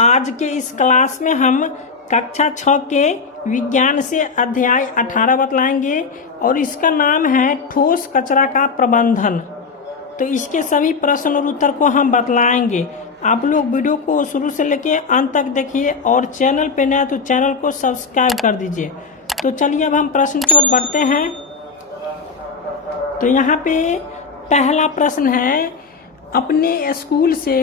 आज के इस क्लास में हम कक्षा 6 के विज्ञान से अध्याय 18 बतलाएंगे और इसका नाम है ठोस कचरा का प्रबंधन। तो इसके सभी प्रश्न और उत्तर को हम बतलाएंगे। आप लोग वीडियो को शुरू से लेके अंत तक देखिए और चैनल पे नया तो चैनल को सब्सक्राइब कर दीजिए। तो चलिए अब हम प्रश्न की ओर बढ़ते हैं। तो यहाँ पे पहला प्रश्न है, अपने स्कूल से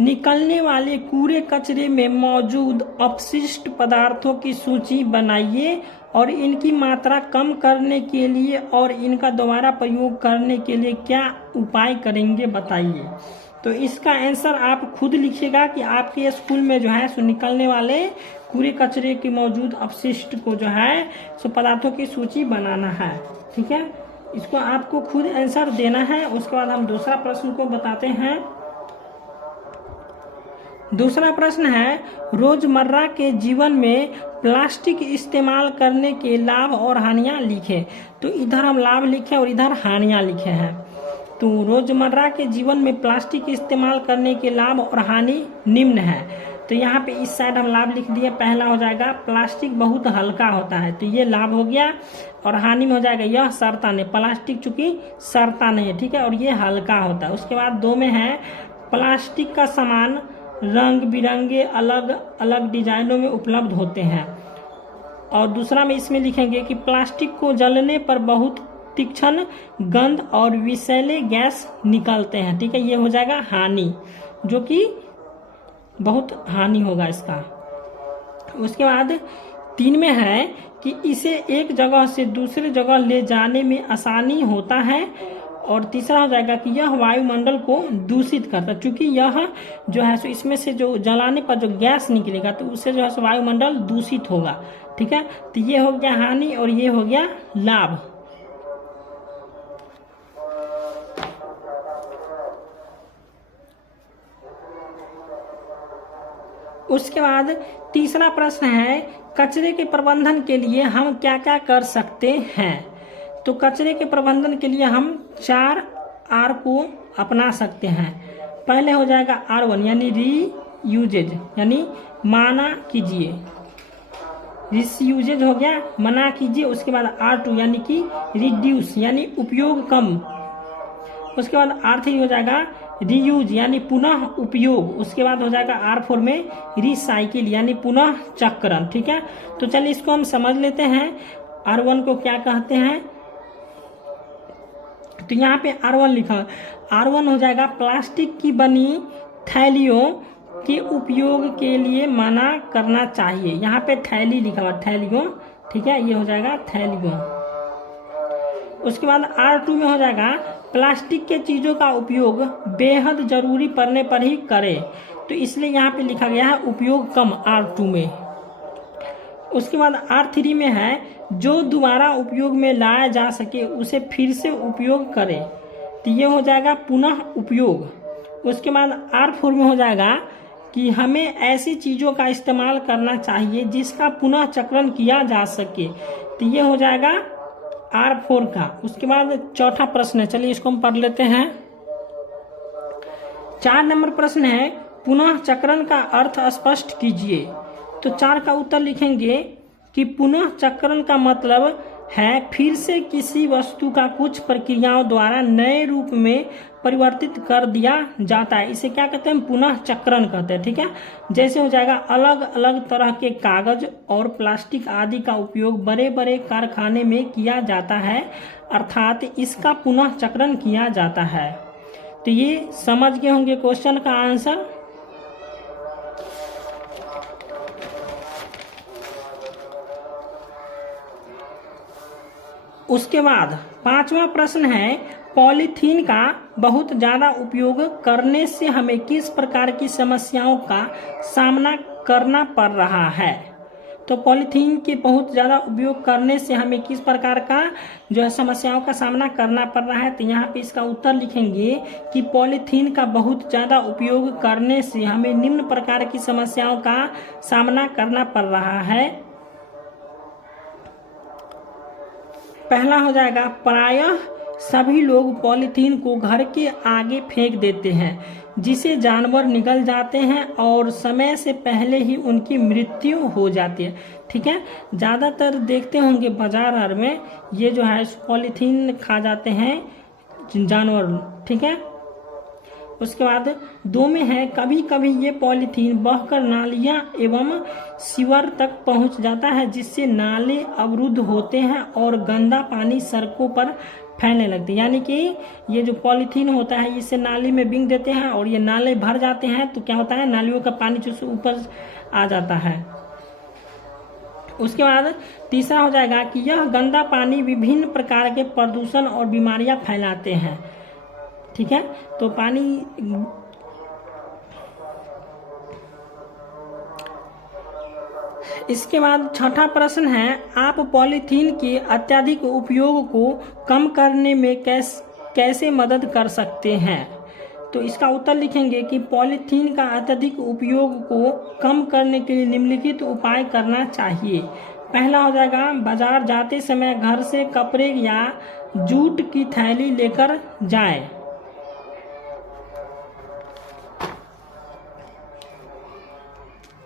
निकलने वाले कूड़े कचरे में मौजूद अपशिष्ट पदार्थों की सूची बनाइए और इनकी मात्रा कम करने के लिए और इनका दोबारा प्रयोग करने के लिए क्या उपाय करेंगे बताइए। तो इसका आंसर आप खुद लिखिएगा कि आपके स्कूल में जो है सो निकलने वाले कूड़े कचरे की मौजूद अपशिष्ट को जो है सो पदार्थों की सूची बनाना है। ठीक है, इसको आपको खुद आंसर देना है। उसके बाद हम दूसरा प्रश्न को बताते हैं। दूसरा प्रश्न है, रोजमर्रा के जीवन में प्लास्टिक इस्तेमाल करने के लाभ और हानियां लिखें। तो इधर हम लाभ लिखे और इधर हानियां लिखे हैं। तो रोजमर्रा के जीवन में प्लास्टिक इस्तेमाल करने के लाभ और हानि निम्न है। तो यहाँ पे इस साइड हम लाभ लिख दिए। पहला हो जाएगा प्लास्टिक बहुत हल्का होता है, तो ये लाभ हो गया। और हानि में हो जाएगा यह सड़ता नहीं, प्लास्टिक चूंकि सड़ता नहीं है, ठीक है, और ये हल्का होता है। उसके बाद दो में है, प्लास्टिक का सामान रंग बिरंगे अलग अलग डिजाइनों में उपलब्ध होते हैं। और दूसरा में इसमें लिखेंगे कि प्लास्टिक को जलने पर बहुत तीक्ष्ण गंध और विषैले गैस निकलते हैं। ठीक है, ये हो जाएगा हानि, जो कि बहुत हानि होगा इसका। उसके बाद 3 में है कि इसे एक जगह से दूसरे जगह ले जाने में आसानी होता है। और तीसरा हो जाएगा कि यह वायुमंडल को दूषित करता है, क्योंकि यह जो है सो इसमें से जो जलाने पर जो गैस निकलेगा तो उससे जो है सो वायुमंडल दूषित होगा। ठीक है, तो ये हो गया हानि और ये हो गया लाभ। उसके बाद तीसरा प्रश्न है, कचरे के प्रबंधन के लिए हम क्या क्या कर सकते हैं। तो कचरे के प्रबंधन के लिए हम 4 R को अपना सकते हैं। पहले हो जाएगा R1 यानी रीयूजेज, यानी माना कीजिए, रीयूजेज हो गया, मना कीजिए। उसके बाद R2 यानी कि रिड्यूस यानी उपयोग कम। उसके बाद R3 हो जाएगा रीयूज यानी पुनः उपयोग। उसके बाद हो जाएगा R4 में रिसाइकिल यानी पुनः चक्रण। ठीक है, तो चलिए इसको हम समझ लेते हैं। R1 को क्या कहते हैं, तो यहाँ पे R1 लिखा। R1 हो जाएगा प्लास्टिक की बनी थैलियों के उपयोग के लिए मना करना चाहिए। यहाँ पे थैली लिखा हुआ, थैलियों। ठीक है, ये हो जाएगा थैलियों। उसके बाद R2 में हो जाएगा प्लास्टिक के चीजों का उपयोग बेहद जरूरी पड़ने पर ही करें। तो इसलिए यहाँ पे लिखा गया है उपयोग कम R2 में। उसके बाद R3 में है, जो दोबारा उपयोग में लाया जा सके उसे फिर से उपयोग करें। तो ये हो जाएगा पुनः उपयोग। उसके बाद R4 में हो जाएगा कि हमें ऐसी चीजों का इस्तेमाल करना चाहिए जिसका पुनः चक्रण किया जा सके। तो ये हो जाएगा R4 का। उसके बाद चौथा प्रश्न है, चलिए इसको हम पढ़ लेते हैं। 4 नंबर प्रश्न है, पुनः चक्रण का अर्थ स्पष्ट कीजिए। तो 4 का उत्तर लिखेंगे कि पुनः चक्रण का मतलब है फिर से किसी वस्तु का कुछ प्रक्रियाओं द्वारा नए रूप में परिवर्तित कर दिया जाता है। इसे क्या कहते हैं, पुनः चक्रण कहते हैं। ठीक है, जैसे हो जाएगा अलग अलग तरह के कागज और प्लास्टिक आदि का उपयोग बड़े बड़े कारखाने में किया जाता है, अर्थात इसका पुनः चक्रण किया जाता है। तो ये समझ गए होंगे क्वेश्चन का आंसर। उसके बाद 5वां प्रश्न है, पॉलीथीन का बहुत ज्यादा उपयोग करने से हमें किस प्रकार की समस्याओं का सामना करना पड़ रहा है। तो पॉलीथीन के बहुत ज्यादा उपयोग करने से हमें किस प्रकार का जो है समस्याओं का सामना करना पड़ रहा है। तो यहाँ पे इसका उत्तर लिखेंगे कि पॉलीथीन का बहुत ज्यादा उपयोग करने से हमें निम्न प्रकार की समस्याओं का सामना करना पड़ रहा है। पहला हो जाएगा, प्रायः सभी लोग पॉलीथीन को घर के आगे फेंक देते हैं। जिसे जानवर निगल जाते हैं और समय से पहले ही उनकी मृत्यु हो जाती है। ठीक है, ज़्यादातर देखते होंगे बाजार में ये जो है पॉलीथीन खा जाते हैं जानवर। ठीक है, उसके बाद 2 में है, कभी कभी ये पॉलीथीन बहकर नालियां एवं सीवर तक पहुंच जाता है, जिससे नाले अवरुद्ध होते हैं और गंदा पानी सड़कों पर फैलने लगते हैं। यानी कि ये जो पॉलीथीन होता है इसे नाली में बिंग देते हैं और ये नाले भर जाते हैं, तो क्या होता है, नालियों का पानी जो ऊपर आ जाता है। उसके बाद तीसरा हो जाएगा कि यह गंदा पानी विभिन्न प्रकार के प्रदूषण और बीमारियां फैलाते हैं। ठीक है, तो पानी इसके बाद छठा प्रश्न है, आप पॉलीथीन के अत्यधिक उपयोग को कम करने में कैसे मदद कर सकते हैं। तो इसका उत्तर लिखेंगे कि पॉलीथीन का अत्यधिक उपयोग को कम करने के लिए निम्नलिखित उपाय करना चाहिए। पहला हो जाएगा, बाजार जाते समय घर से कपड़े या जूट की थैली लेकर जाएं।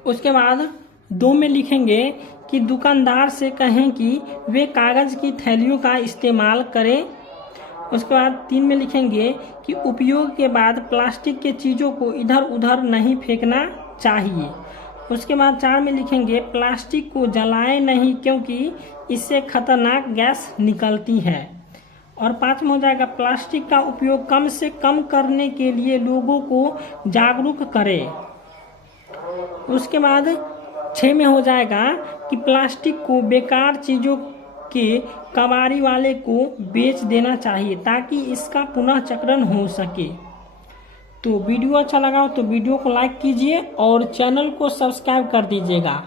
उसके बाद 2 में लिखेंगे कि दुकानदार से कहें कि वे कागज की थैलियों का इस्तेमाल करें। उसके बाद 3 में लिखेंगे कि उपयोग के बाद प्लास्टिक के चीज़ों को इधर उधर नहीं फेंकना चाहिए। उसके बाद 4 में लिखेंगे प्लास्टिक को जलाएं नहीं, क्योंकि इससे खतरनाक गैस निकलती है। और 5 में हो जाएगा, प्लास्टिक का उपयोग कम से कम करने के लिए लोगों को जागरूक करें। उसके बाद 6 में हो जाएगा कि प्लास्टिक को बेकार चीज़ों के कबाड़ी वाले को बेच देना चाहिए, ताकि इसका पुनः चक्रण हो सके। तो वीडियो अच्छा लगा हो तो वीडियो को लाइक कीजिए और चैनल को सब्सक्राइब कर दीजिएगा।